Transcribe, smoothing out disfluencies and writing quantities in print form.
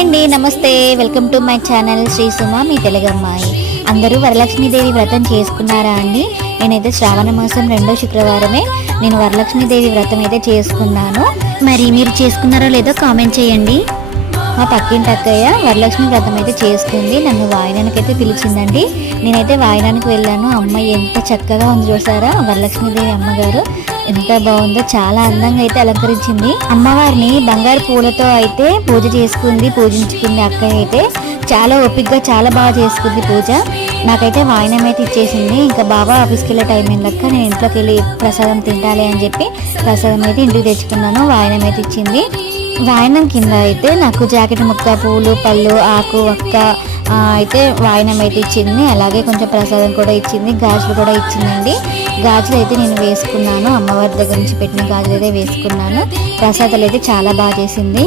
అండి, నమస్తే. Welcome to my channel Shri Suma మీ తెలుగు అమ్మాయి. అందరూ వరలక్ష్మీదేవి వ్రతం చేసుకున్నారా అండి? నేనైతే శ్రావణ మాసం 2వ శుక్రవారమే నేను వరలక్ష్మీదేవి వ్రతం అయితే చేసుకున్నాను. మరి మీరు చేసుకున్నారో లేదో కామెంట్ చేయండి. మా పక్కింటి అక్కయ్య వరలక్ష్మి వ్రతం అయితే చేసుకుంది. నన్ను వాయినానికైతే పిలిచిందండి. నేనైతే వాయినానికి వెళ్ళాను. అమ్మాయి ఎంత చక్కగా ఉంది చూసారా, వరలక్ష్మీదేవి అమ్మగారు ఎంత బాగుందో, చాలా అందంగా అయితే అలంకరించింది. అమ్మవారిని బంగారు పూలతో అయితే పూజ చేసుకుంది, పూజించుకుంది. అక్కయ్య అయితే చాలా ఓపికగా చాలా బాగా చేసుకుంది పూజ. నాకైతే వాయినం అయితే ఇచ్చేసింది. ఇంకా బాబా ఆఫీస్కి వెళ్ళే టైం అయిందాక నేను ఇంట్లోకి వెళ్ళి ప్రసాదం తింటాలి అని చెప్పి ప్రసాదం అయితే ఇంటికి తెచ్చుకున్నాను. వాయినం అయితే ఇచ్చింది. వాయినం కింద అయితే నాకు జాకెట్ ముక్క, పూలు, పళ్ళు, ఆకు, ఒక్క అయితే వాయినం అయితే ఇచ్చింది. అలాగే కొంచెం ప్రసాదం కూడా ఇచ్చింది, గాజులు కూడా ఇచ్చిందండి. గాజులు అయితే నేను వేసుకున్నాను, అమ్మవారి దగ్గర నుంచి పెట్టిన గాజులు అయితే వేసుకున్నాను. ప్రసాదాలు అయితే చాలా బాగా చేసింది.